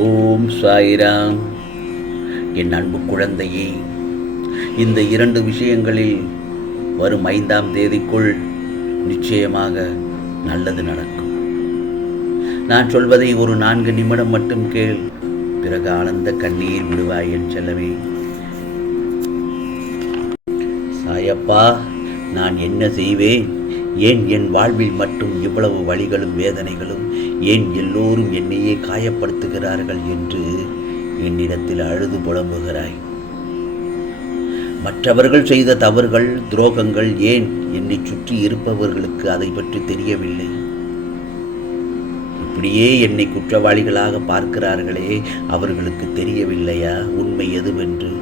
ஓம் சாயிராம். என் அன்பு குழந்தையே இந்த இரண்டு விஷயங்களில் வரும் ஐந்தாம் தேதிக்குள் நிச்சயமாக நல்லது நடக்கும். நான் சொல்வதை ஒரு நான்கு நிமிடம் மட்டும் கேள் பிறகு ஆனந்த கண்ணீர் விடுவாய் என் செல்லவே சாயப்பா நான் என்ன செய்வேன்? ஏன் என் வாழ்வில் மட்டும் இவ்வளவு வழிகளும் வேதனைகளும் ஏன் எல்லோரும் என்னையே காயப்படுத்துகிறார்கள் என்று என்னிடத்தில் அழுது புலம்புகிறாய்? மற்றவர்கள் செய்த தவறுகள் துரோகங்கள் ஏன் என்னை சுற்றி இருப்பவர்களுக்கு அதை பற்றி தெரியவில்லை? இப்படியே என்னை குற்றவாளிகளாக பார்க்கிறார்களே அவர்களுக்கு தெரியவில்லையா? உண்மை எதுவென்று?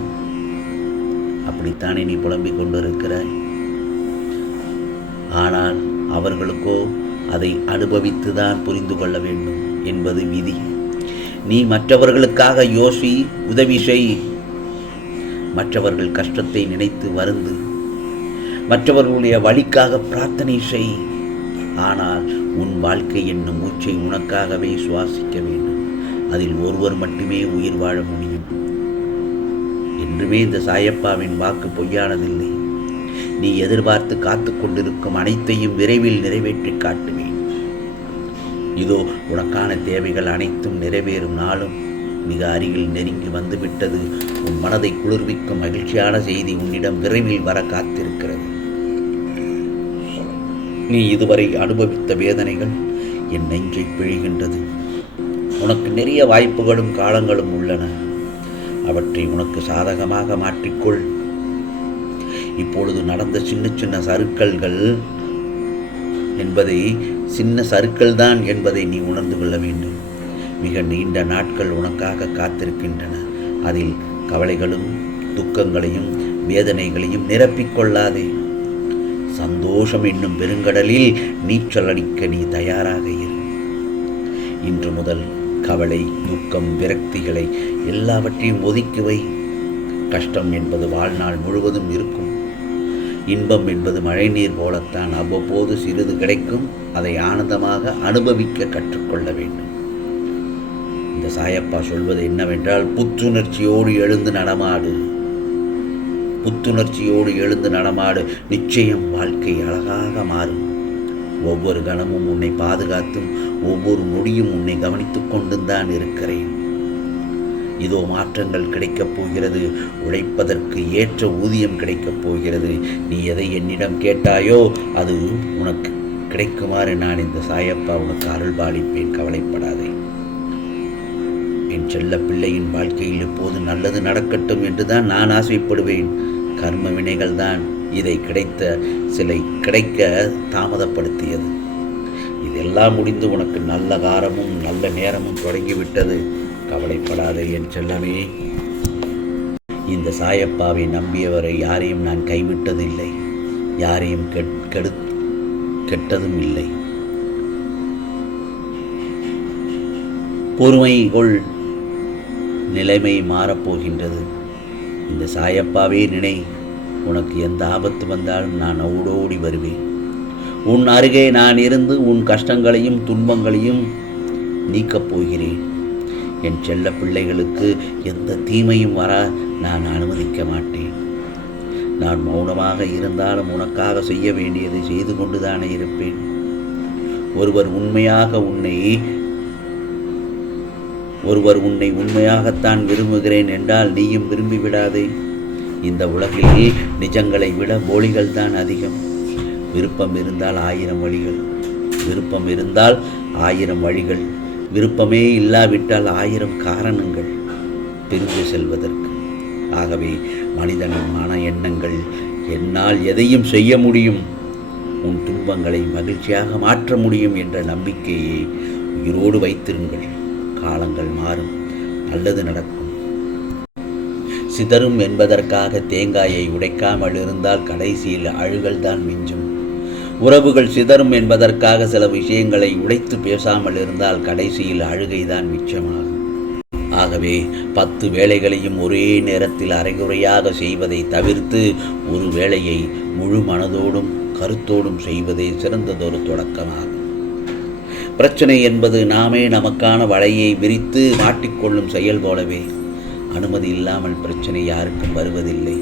அப்படித்தானே நீ புலம்பிக் கொண்டிருக்கிறாய்? ஆனால் அவர்களுக்கோ அதை அனுபவித்துதான் புரிந்து கொள்ள வேண்டும் என்பது விதி. நீ மற்றவர்களுக்காக யோசி உதவி செய். மற்றவர்கள் கஷ்டத்தை நினைத்து வருந்து மற்றவர்களுடைய வழிக்காக பிரார்த்தனை செய். ஆனால் உன் வாழ்க்கை என்னும் மூச்சை உனக்காகவே சுவாசிக்க வேண்டும். அதில் ஒருவர் மட்டுமே உயிர் வாழ முடியும். என்றுமே இந்த சாயப்பாவின் வாக்கு பொய்யானதில்லை. நீ எதிர்பார்த்து காத்து கொண்டிருக்கும் அனைத்தையும் விரைவில் நிறைவேற்றி காட்டுவேன் இதோ உனக்கான தேவைகள் அனைத்தும் நிறைவேறும் நாளும் மிக அருகில் நெருங்கி வந்துவிட்டது. உன் மனதை குளிர்விக்கும் மகிழ்ச்சியான செய்தி உன்னிடம் விரைவில் வர காத்திருக்கிறது. நீ இதுவரை அனுபவித்த வேதனைகள் என் நெஞ்சை பிழிகின்றது. உனக்கு நிறைய வாய்ப்புகளும் காலங்களும் உள்ளன. அவற்றை உனக்கு சாதகமாக மாற்றிக்கொள். இப்பொழுது நடந்த சின்ன சின்ன சறுக்கல்கள் என்பதை சின்ன சறுக்கல் தான் என்பதை நீ உணர்ந்து கொள்ள வேண்டும். மிக நீண்ட நாட்கள் உனக்காக காத்திருக்கின்றன. அதில் கவலைகளும் துக்கங்களையும் வேதனைகளையும் நிரப்பிக்கொள்ளாதே சந்தோஷம் என்னும் பெருங்கடலில் நீச்சல் அடிக்க நீ தயாராக இரு. இன்று முதல் கவலை துக்கம் விரக்திகளை எல்லாவற்றையும் ஒதுக்கி வை. கஷ்டம் என்பது வாழ்நாள் முழுவதும் இருக்கும். இன்பம் என்பது மழைநீர் போலத்தான் அவ்வப்போது சிறிது கிடைக்கும் அதை ஆனந்தமாக அனுபவிக்க கற்றுக்கொள்ள வேண்டும். இந்த சாயப்பா சொல்வது என்னவென்றால் புத்துணர்ச்சியோடு எழுந்து நடமாடு. புத்துணர்ச்சியோடு எழுந்து நடமாடு நிச்சயம் வாழ்க்கை அழகாக மாறும். ஒவ்வொரு கணமும் உன்னை பாதுகாத்தும் ஒவ்வொரு நொடியும் உன்னை கவனித்துக் கொண்டும் தான் இருக்கிறேன். இதோ மாற்றங்கள் கிடைக்கப் போகிறது. உழைப்பதற்கு ஏற்ற ஊதியம் கிடைக்கப் போகிறது. நீ எதை என்னிடம் கேட்டாயோ அது உனக்கு கிடைக்குமாறு நான் இந்த சாயப்பா உனக்கு அருள் பாலிப்பேன். கவலைப்படாதே. என் செல்ல பிள்ளையின் வாழ்க்கையில் இப்போது நல்லது நடக்கட்டும் என்றுதான் நான் ஆசைப்படுவேன். கர்ம வினைகள் தான் இதை கிடைத்த சிலை கிடைக்க தாமதப்படுத்தியது. இதெல்லாம் முடிந்து உனக்கு நல்ல காரமும் நல்ல நேரமும் தொடங்கிவிட்டது. கவலைப்படாதே என் செல்லமே. இந்த சாயப்பாவை நம்பியவரை யாரையும் நான் கைவிட்டதில்லை. யாரையும் கெட் கெடு கெட்டதும் இல்லை. பொறுமை கொள் நிலைமை மாறப்போகின்றது. இந்த சாயப்பாவே நினை உனக்கு எந்த ஆபத்து வந்தாலும் நான் ஓடோடி வருவேன். உன் அருகே நான் இருந்து உன் கஷ்டங்களையும் துன்பங்களையும் நீக்கப் போகிறேன். என் செல்ல பிள்ளைகளுக்கு எந்த தீமையும் வர நான் அனுமதிக்க மாட்டேன். நான் மௌனமாக இருந்தாலும் உனக்காக செய்ய வேண்டியதை செய்து கொண்டுதானே இருப்பேன். ஒருவர் உண்மையாக உன்னை ஒருவர் உன்னை உண்மையாகத்தான் விரும்புகிறேன் என்றால் நீயும் விரும்பிவிடாதே. இந்த உலகில் நிஜங்களை விட போலிகள் தான் அதிகம். விருப்பம் இருந்தால் ஆயிரம் வழிகள். விருப்பம் இருந்தால் ஆயிரம் வழிகள். விருப்பமே இல்லாவிட்டால் ஆயிரம் காரணங்கள் பிரிந்து செல்வதற்கு. ஆகவே மனிதனின் மன எண்ணங்கள் என்னால் எதையும் செய்ய முடியும். உன் துன்பங்களை மகிழ்ச்சியாக மாற்ற முடியும் என்ற நம்பிக்கையை உயிரோடு வைத்திருங்கள். காலங்கள் மாறும் நல்லது நடக்கும். சிதறும் என்பதற்காக தேங்காயை உடைக்காமல் இருந்தால் கடைசியில் அழுகல் தான் மிஞ்சும். உறவுகள் சிதறும் என்பதற்காக சில விஷயங்களை உடைத்து பேசாமல் இருந்தால் கடைசியில் அழுகைதான் மிச்சமாகும். ஆகவே பத்து வேலைகளையும் ஒரே நேரத்தில் அரைகுறையாக செய்வதை தவிர்த்து ஒரு வேலையை முழு மனதோடும் கருத்தோடும் செய்வதே சிறந்ததொரு தொடக்கமாகும். பிரச்சனை என்பது நாமே நமக்கான வலையை விரித்து மாட்டிக்கொள்ளும் செயல் போலவே. அனுமதி இல்லாமல் பிரச்சனை யாருக்கும் வருவதில்லை.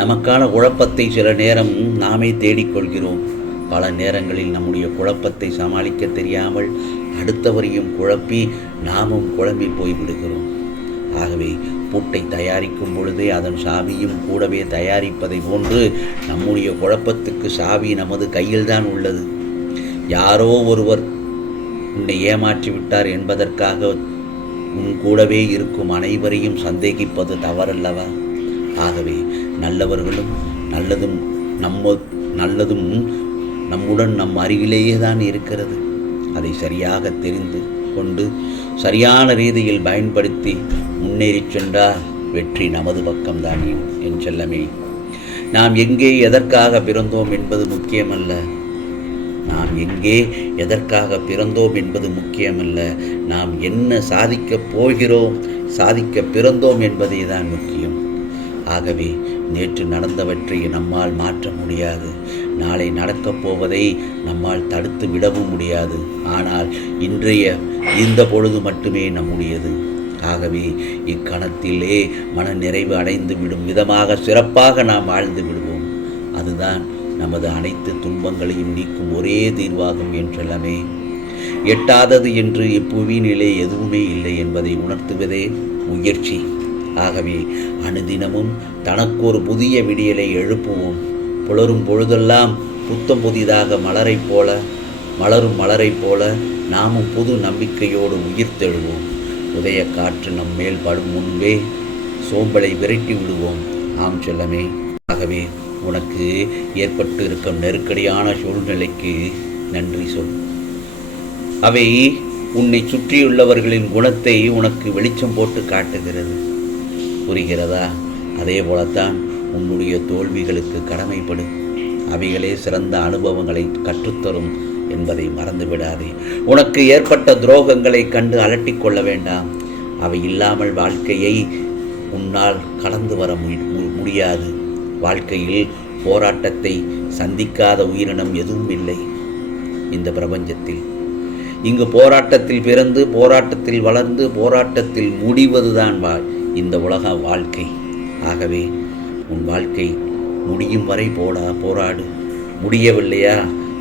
நமக்கான குழப்பத்தை சில நேரம் நாமே தேடிக்கொள்கிறோம். பல நேரங்களில் நம்முடைய குழப்பத்தை சமாளிக்க தெரியாமல் அடுத்தவரையும் குழப்பி நாமும் குழம்பி போய்விடுகிறோம் ஆகவே பூட்டை தயாரிக்கும் பொழுதே அதன் சாவியும் கூடவே தயாரிப்பதை போன்று நம்முடைய குழப்பத்துக்கு சாவி நமது கையில்தான் உள்ளது. யாரோ ஒருவர் உன்னை ஏமாற்றி விட்டார் என்பதற்காக உன் கூடவே இருக்கும் அனைவரையும் சந்தேகிப்பது தவறல்லவா? ஆகவே நல்லவர்களும் நல்லதும் நம்ம நல்லதும் நம்முடன் நம் அருகிலேயே தான் இருக்கிறது. அதை சரியாக தெரிந்து கொண்டு சரியான ரீதியில் பயன்படுத்தி முன்னேறிச் சென்றால் வெற்றி நமது பக்கம்தான் என் செல்லமே. நாம் எங்கே எதற்காக பிறந்தோம் என்பது முக்கியமல்ல. நாம் எங்கே எதற்காக பிறந்தோம் என்பது முக்கியமல்ல. நாம் என்ன சாதிக்கப் போகிறோம் சாதிக்க பிறந்தோம் என்பதே தான் முக்கியம். ஆகவே நேற்று நடந்தவற்றை நம்மால் மாற்ற முடியாது. நாளை நடக்கப் போவதை நம்மால் தடுத்து விடவும் முடியாது. ஆனால் இன்றைய இந்த பொழுது மட்டுமே நம்முடையது. ஆகவே இக்கணத்திலே மன நிறைவு அடைந்து விடும் விதமாக சிறப்பாக நாம் வாழ்ந்து விடுவோம். அதுதான் நமது அனைத்து துன்பங்களையும் நீக்கும் ஒரே தீர்வாகும் என்றெல்லாமே. எட்டாதது என்று இப்புவியினிலே எதுவுமே இல்லை என்பதை உணர்த்துவதே முயற்சி. ஆகவே அனுதினமும் தனக்கு ஒரு புதிய விடியலை எழுப்புவோம். புலரும் பொழுதெல்லாம் புத்தம் புதிதாக மலரைப் போல மலரும் மலரைப் போல நாமும் புது நம்பிக்கையோடு உயிர்த்தெழுவோம் உதய காற்று நம் மேல் படும் முன்பே சோம்பலை விரட்டி விடுவோம். ஆம் செல்லமே. ஆகவே உனக்கு ஏற்பட்டு இருக்கும் நெருக்கடியான சூழ்நிலைக்கு நன்றி சொல். அவை உன்னை சுற்றியுள்ளவர்களின் குணத்தை உனக்கு வெளிச்சம் போட்டு காட்டுகிறது. புரிகிறதா? அதே போலத்தான் உன்னுடைய தோல்விகளுக்கு கடமைப்படு. அவைகளே சிறந்த அனுபவங்களை கற்றுத்தரும் என்பதை மறந்துவிடாதே. உனக்கு ஏற்பட்ட துரோகங்களை கண்டு அலட்டிக் கொள்ள வேண்டாம். அவை இல்லாமல் வாழ்க்கையை உன்னால் கடந்து வர மு- முடியாது. வாழ்க்கையில் போராட்டத்தை சந்திக்காத உயிரினம் எதுவும் இல்லை. இந்த பிரபஞ்சத்தில் இங்கு போராட்டத்தில் பிறந்து போராட்டத்தில் வளர்ந்து போராட்டத்தில் முடிவதுதான் வா இந்த உலக வாழ்க்கை. ஆகவே உன் வாழ்க்கை முடியும் வரை போடா போராடு. முடியவில்லையா?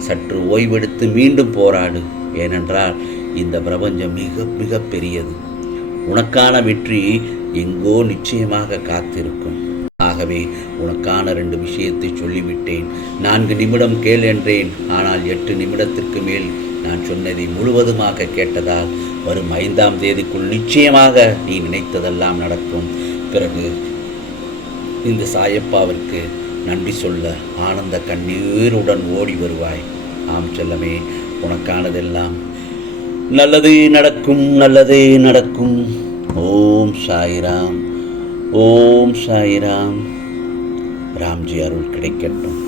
சற்று ஓய்வெடுத்து மீண்டும் போராடு. ஏனென்றால் இந்த பிரபஞ்சம் மிக மிக பெரியது. உனக்கான வெற்றி எங்கோ நிச்சயமாக காத்திருக்கும். ஆகவே உனக்கான ரெண்டு விஷயத்தை சொல்லிவிட்டேன். நான்கு நிமிடம் கேள் என்றேன். ஆனால் எட்டு நிமிடத்திற்கு மேல் நான் சொன்னதை முழுவதுமாக கேட்டதால் வரும் ஐந்தாம் தேதிக்குள் நிச்சயமாக நீ நினைத்ததெல்லாம் நடக்கும். பிறகு இந்த சாயப்பாவிற்கு நன்றி சொல்ல ஆனந்த கண்ணீருடன் ஓடி வருவாய். ஆம் செல்லமே உனக்கானதெல்லாம் நல்லதே நடக்கும் நல்லதே நடக்கும். ஓம் சாய்ராம் ஓம் சாய்ராம். ராம்ஜி அருள் கிடைக்கட்டும்.